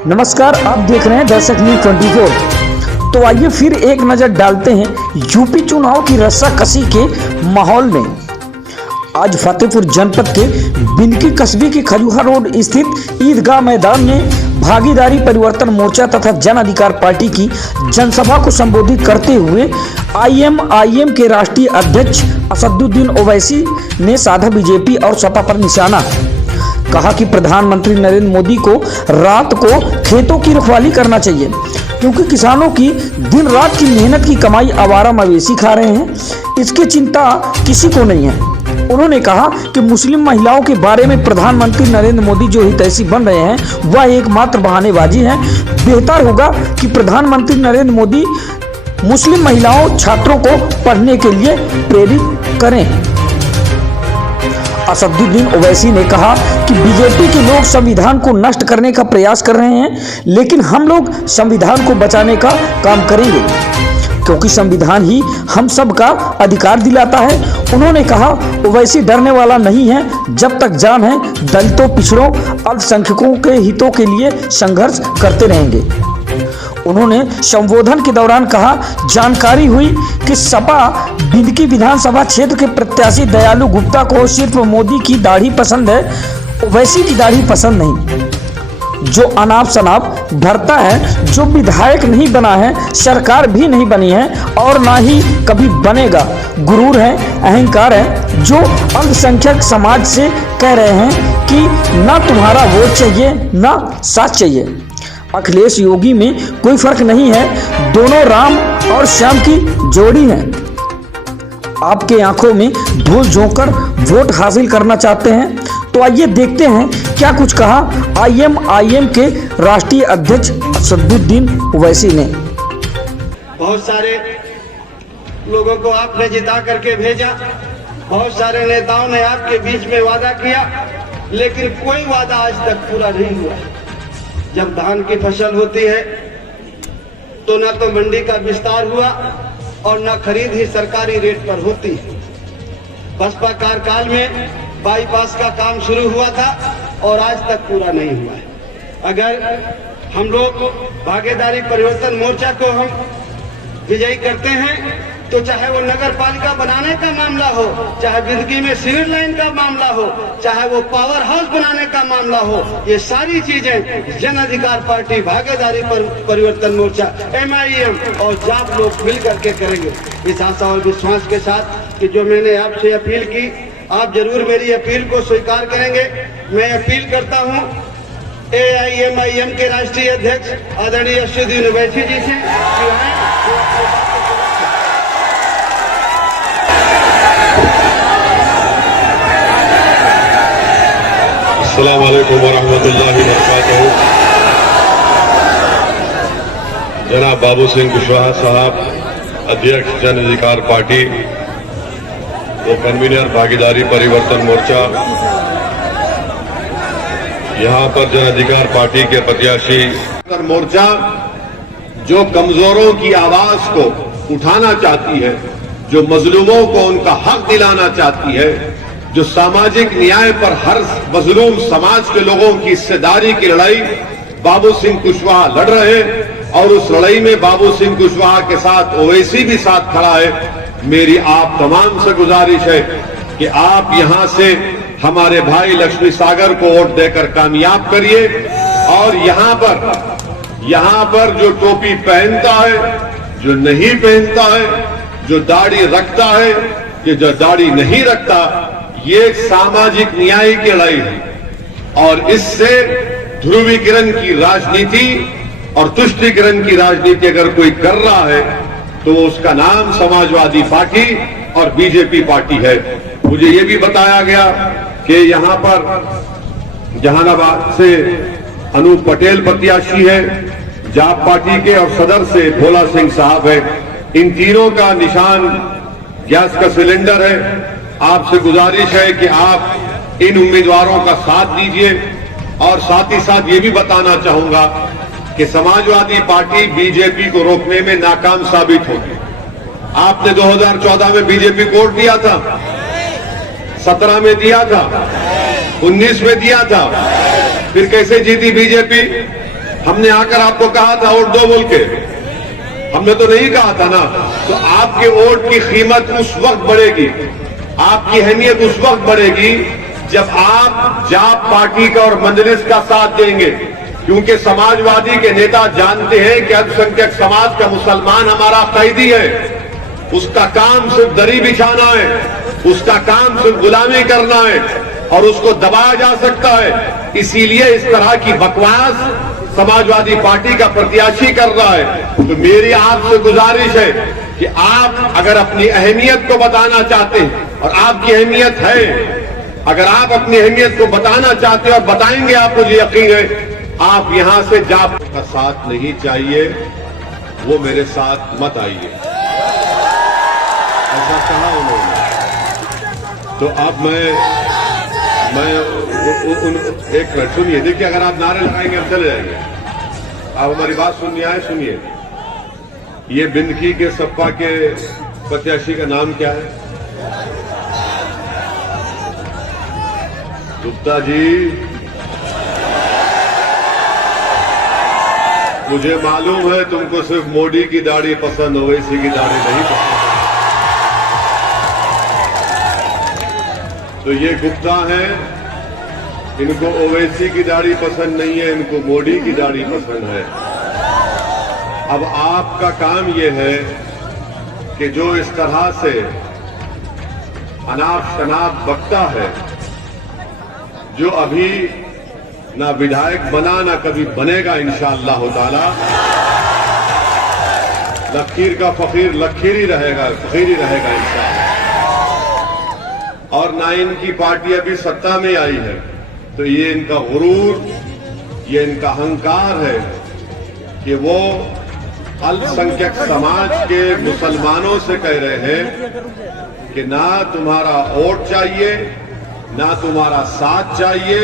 नमस्कार, आप देख रहे हैं दर्शक न्यूज 24। तो आइए फिर एक नजर डालते हैं यूपी चुनाव की रस्साकसी के माहौल में। आज फतेहपुर जनपद के बिनकी कस्बे के खजुहा रोड स्थित ईदगाह मैदान में भागीदारी परिवर्तन मोर्चा तथा जन अधिकार पार्टी की जनसभा को संबोधित करते हुए आईएम के राष्ट्रीय अध्यक्ष असदुद्दीन ओवैसी ने साधा बीजेपी और सपा पर निशाना। कहा कि प्रधानमंत्री नरेंद्र मोदी को रात को खेतों की रखवाली करना चाहिए, क्योंकि किसानों की दिन रात की मेहनत की कमाई आवारा मवेशी खा रहे हैं। इसकी चिंता किसी को नहीं है। उन्होंने कहा कि मुस्लिम महिलाओं के बारे में प्रधानमंत्री नरेंद्र मोदी जो हितैषी बन रहे हैं वह एकमात्र बहानेबाजी है। बेहतर होगा कि प्रधानमंत्री नरेंद्र मोदी मुस्लिम महिलाओं छात्रों को पढ़ने के लिए प्रेरित करें। असदुद्दीन ओवैसी ने कहा कि बीजेपी के लोग संविधान को नष्ट करने का प्रयास कर रहे हैं, लेकिन हम लोग संविधान को बचाने का काम करेंगे, क्योंकि संविधान ही हम सब का अधिकार दिलाता है। उन्होंने कहा ओवैसी डरने वाला नहीं है, जब तक जान है दलितों, पिछड़ों, अल्पसंख्यकों के हितों के लिए संघर्ष करते रहेंगे। उन्होंने संबोधन के दौरान कहा, जानकारी हुई कि सपा बिनकी विधानसभा क्षेत्र के प्रत्याशी दयालु गुप्ता को सिर्फ मोदी की दाढ़ी पसंद है, ओवैसी की दाढ़ी पसंद नहीं। जो अनाप शनाप भरता है, जो विधायक नहीं बना है, सरकार भी नहीं बनी है और ना ही कभी बनेगा, गुरूर है, अहंकार है, जो अल्पसंख्यक समाज से कह रहे हैं कि ना तुम्हारा वोट चाहिए ना साथ चाहिए। अखिलेश योगी में कोई फर्क नहीं है, दोनों राम और श्याम की जोड़ी है। आपके आंखों में धूल झोंककर वोट हासिल करना चाहते हैं, तो आइए देखते हैं क्या कुछ कहा आईएम के राष्ट्रीय अध्यक्ष असदुद्दीन ओवैसी ने। बहुत सारे लोगों को आपने जिता करके भेजा, बहुत सारे नेताओं ने आपके बीच में वादा किया, लेकिन कोई वादा आज तक पूरा नहीं हुआ। जब धान की फसल होती है तो न तो मंडी का विस्तार हुआ और न खरीद ही सरकारी रेट पर होती है। बसपा कार्यकाल में बाईपास का काम शुरू हुआ था और आज तक पूरा नहीं हुआ है। अगर हम लोग भागीदारी परिवर्तन मोर्चा को हम विजयी करते हैं तो चाहे वो नगर पालिका बनाने का मामला हो, चाहे बिंदकी में सीवर लाइन का मामला हो, चाहे वो पावर हाउस बनाने का मामला हो, ये सारी चीजें जन अधिकार पार्टी, भागीदारी परिवर्तन मोर्चा, एमआईएम और जाप लोग मिल करके करेंगे। इस आशा और विश्वास के साथ कि जो मैंने आपसे अपील की, आप जरूर मेरी अपील को स्वीकार करेंगे। मैं अपील करता हूँ एआईएमआईएम के राष्ट्रीय अध्यक्ष आदरणीय असदुद्दीन ओवैसी जी से, जो है अस्सलाम वालेकुम वरहमतुल्लाहि वबरकातुहू। जनाब बाबू सिंह कुशवाहा साहब, अध्यक्ष जन अधिकार पार्टी व कन्वीनर भागीदारी परिवर्तन मोर्चा, यहाँ पर जन अधिकार पार्टी के प्रत्याशी मोर्चा जो कमजोरों की आवाज को उठाना चाहती है, जो मजलूमों को उनका हक दिलाना चाहती है, जो सामाजिक न्याय पर हर मजलूम समाज के लोगों की हिस्सेदारी की लड़ाई बाबू सिंह कुशवाहा लड़ रहे हैं और उस लड़ाई में बाबू सिंह कुशवाहा के साथ ओवैसी भी साथ खड़ा है। मेरी आप तमाम से गुजारिश है कि आप यहां से हमारे भाई लक्ष्मी सागर को वोट देकर कामयाब करिए और यहां पर जो टोपी पहनता है, जो नहीं पहनता है, जो दाढ़ी रखता है कि जो दाढ़ी नहीं रखता, ये एक सामाजिक न्याय की लड़ाई है और इससे ध्रुवीकरण की राजनीति और तुष्टीकरण की राजनीति अगर कोई कर रहा है तो उसका नाम समाजवादी पार्टी और बीजेपी पार्टी है। मुझे ये भी बताया गया कि यहां पर जहानाबाद से अनूप पटेल प्रत्याशी है, जाप पार्टी के, और सदर से भोला सिंह साहब है। इन तीनों का निशान गैस का सिलेंडर है। आपसे गुजारिश है कि आप इन उम्मीदवारों का साथ दीजिए और साथ ही साथ ये भी बताना चाहूंगा कि समाजवादी पार्टी बीजेपी को रोकने में नाकाम साबित होगी। आपने 2014 में बीजेपी को वोट दिया था, 17 में दिया था, 19 में दिया था, फिर कैसे जीती बीजेपी? हमने आकर आपको कहा था वोट दो बोल के? हमने तो नहीं कहा था ना। तो आपके वोट की कीमत उस वक्त बढ़ेगी, आपकी अहमियत उस वक्त बढ़ेगी जब आप जाप पार्टी का और मजलिस का साथ देंगे। क्योंकि समाजवादी के नेता जानते हैं कि अल्पसंख्यक समाज का मुसलमान हमारा कैदी है, उसका काम सिर्फ दरी बिछाना है, उसका काम सिर्फ गुलामी करना है और उसको दबाया जा सकता है। इसीलिए इस तरह की बकवास समाजवादी पार्टी का प्रत्याशी कर रहा है। तो मेरी आपसे गुजारिश है कि आप अगर अपनी अहमियत को बताना चाहते हैं, और आपकी अहमियत है, अगर आप अपनी अहमियत को बताना चाहते हैं और बताएंगे, आप मुझे यकीन है आप यहां से जाप का साथ नहीं चाहिए, वो मेरे साथ मत आइए, ऐसा कहा उन्होंने। तो अब मैं एक मिनट सुनिए, देखिए अगर आप नारे लगाएंगे हम चले जाएंगे। आप हमारी बात सुनिए आए, सुनिए। ये बिंदकी के सपा के प्रत्याशी का नाम क्या है? गुप्ता जी, मुझे मालूम है तुमको सिर्फ मोदी की दाढ़ी पसंद, ओवैसी की दाढ़ी नहीं पसंद। तो ये गुप्ता हैं, इनको ओवैसी की दाढ़ी पसंद नहीं है, इनको मोदी की दाढ़ी पसंद है। अब आपका काम ये है कि जो इस तरह से अनाप शनाप बकता है, जो अभी ना विधायक बना ना कभी बनेगा इंशाअल्लाह ताला, लखीर का फकीर लखीर ही रहेगा, फकीर ही रहेगा इंशाअल्लाह। और ना इनकी पार्टी अभी सत्ता में आई है, तो ये इनका गुरूर, ये इनका अहंकार है कि वो अल्पसंख्यक समाज के मुसलमानों से कह रहे हैं कि ना तुम्हारा वोट चाहिए, ना तुम्हारा साथ चाहिए,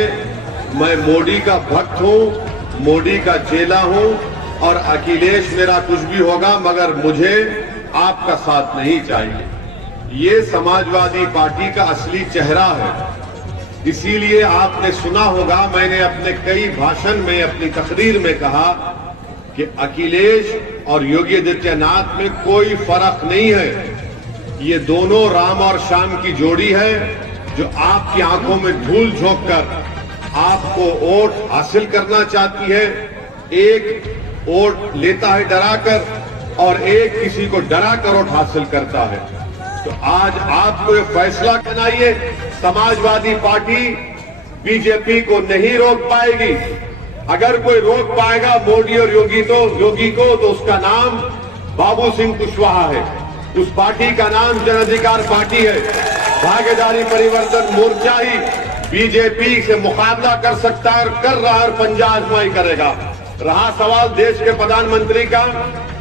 मैं मोदी का भक्त हूं, मोदी का चेला हूं, और अखिलेश मेरा कुछ भी होगा मगर मुझे आपका साथ नहीं चाहिए। ये समाजवादी पार्टी का असली चेहरा है। इसीलिए आपने सुना होगा, मैंने अपने कई भाषण में, अपनी तकरीर में कहा कि अखिलेश और योगी आदित्यनाथ में कोई फर्क नहीं है। ये दोनों राम और श्याम की जोड़ी है जो आपकी आंखों में धूल झोंक कर आपको वोट हासिल करना चाहती है। एक वोट लेता है डराकर और एक किसी को डराकर वोट हासिल करता है। तो आज आपको ये फैसला बनाइए, समाजवादी पार्टी बीजेपी को नहीं रोक पाएगी। अगर कोई रोक पाएगा मोदी और योगी को, तो उसका नाम बाबू सिंह कुशवाहा है। उस पार्टी का नाम जन अधिकार पार्टी है। भागीदारी परिवर्तन मोर्चा ही बीजेपी से मुकाबला कर सकता है और कर रहा है और पंजा आजमाई करेगा। रहा सवाल देश के प्रधानमंत्री का,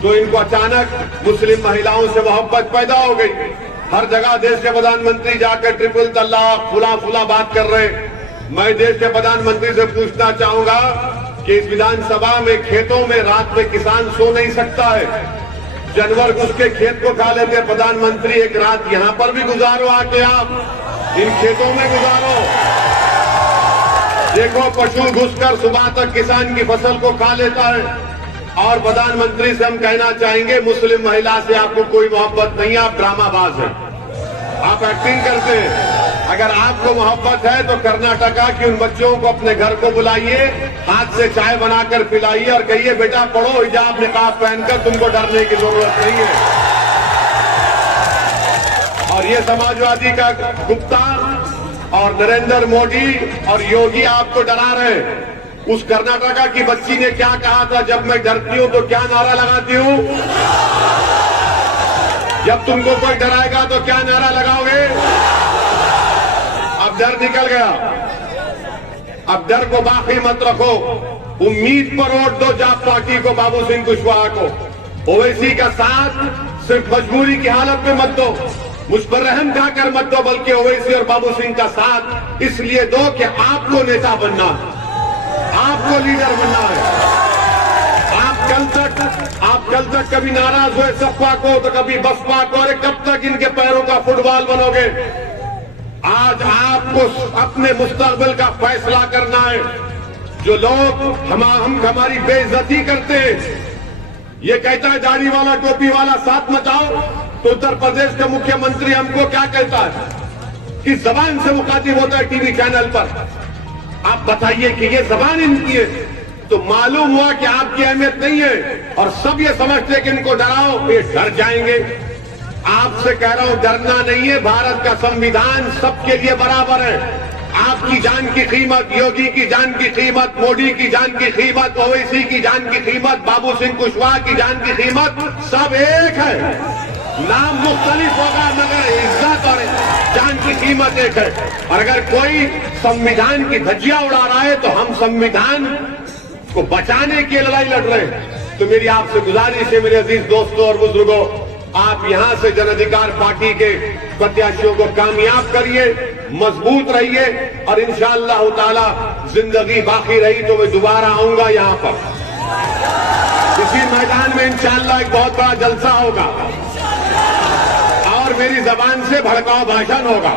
तो इनको अचानक मुस्लिम महिलाओं से मोहब्बत पैदा हो गई। हर जगह देश के प्रधानमंत्री जाकर ट्रिपल तलाक फुला बात कर रहे। मैं देश के प्रधानमंत्री से पूछना चाहूंगा कि इस विधानसभा में खेतों में रात में किसान सो नहीं सकता है, जानवर उसके खेत को खा लेते। प्रधानमंत्री एक रात यहां पर भी गुजारो, आके आप इन खेतों में गुजारो। देखो पशु घुसकर सुबह तक किसान की फसल को खा लेता है। और प्रधानमंत्री से हम कहना चाहेंगे, मुस्लिम महिला से आपको कोई मोहब्बत नहीं है, आप ड्रामाबाज हैं, आप एक्टिंग करते हैं। अगर आपको मोहब्बत है तो कर्नाटका की उन बच्चों को अपने घर को बुलाइए, हाथ से चाय बनाकर पिलाइए और कहिए बेटा पढ़ो, हिजाब निकाब पहनकर, तुमको डरने की जरूरत नहीं है। और ये समाजवादी का गुप्ता और नरेंद्र मोदी और योगी आपको डरा रहे हैं। उस कर्नाटका की बच्ची ने क्या कहा था, जब मैं डरती हूं तो क्या नारा लगाती हूं? जब तुमको कोई डराएगा तो क्या नारा लगाओगे? अब डर निकल गया, अब डर को बाकी मत रखो। उम्मीद पर वोट दो जाप पार्टी को, बाबू सिंह कुशवाहा को। ओवैसी का साथ सिर्फ मजबूरी की हालत में मत दो, मुझ पर रहम खाकर मत दो, बल्कि ओवैसी और बाबू सिंह का साथ इसलिए दो कि आपको नेता बनना है, आपको लीडर बनना है। आप कल तक कभी नाराज हुए सपा को तो कभी बसपा को, अरे कब तक इनके पैरों का फुटबॉल बनोगे? आज आपको अपने मुस्तकबिल का फैसला करना है। जो लोग हमारी बेइज्जती करते हैं, ये कहता है दाढ़ी वाला टोपी वाला साथ मचाओ, तो उत्तर प्रदेश के मुख्यमंत्री हमको क्या कहता है, किस जबान से मुखातिब होता है टीवी चैनल पर? आप बताइए कि ये जबान इनकी है। तो मालूम हुआ कि आपकी अहमियत नहीं है और सब ये समझते हैं कि इनको डराओ, ये डर जाएंगे। आपसे कह रहा हूं, डरना नहीं है। भारत का संविधान सबके लिए बराबर है। आपकी जान की कीमत, योगी की जान की कीमत, मोदी की जान की कीमत, ओवैसी की जान की कीमत, बाबू सिंह कुशवाहा की जान की कीमत सब एक है। नाम मुख्तलिफ होगा मगर इज्जत और जान की कीमत एक है। और अगर कोई संविधान की धज्जियां उड़ा रहा है तो हम संविधान को बचाने की लड़ाई लड़ रहे हैं। तो मेरी आपसे गुजारिश है मेरे अजीज दोस्तों और बुजुर्गों, आप यहां से जन अधिकार पार्टी के प्रत्याशियों को कामयाब करिए, मजबूत रहिए और इंशाअल्लाह ताला जिंदगी बाकी रही तो मैं दोबारा आऊंगा यहां पर। इसी मैदान में इंशाअल्लाह एक बहुत बड़ा जलसा होगा और मेरी जबान से भड़काऊ भाषण होगा।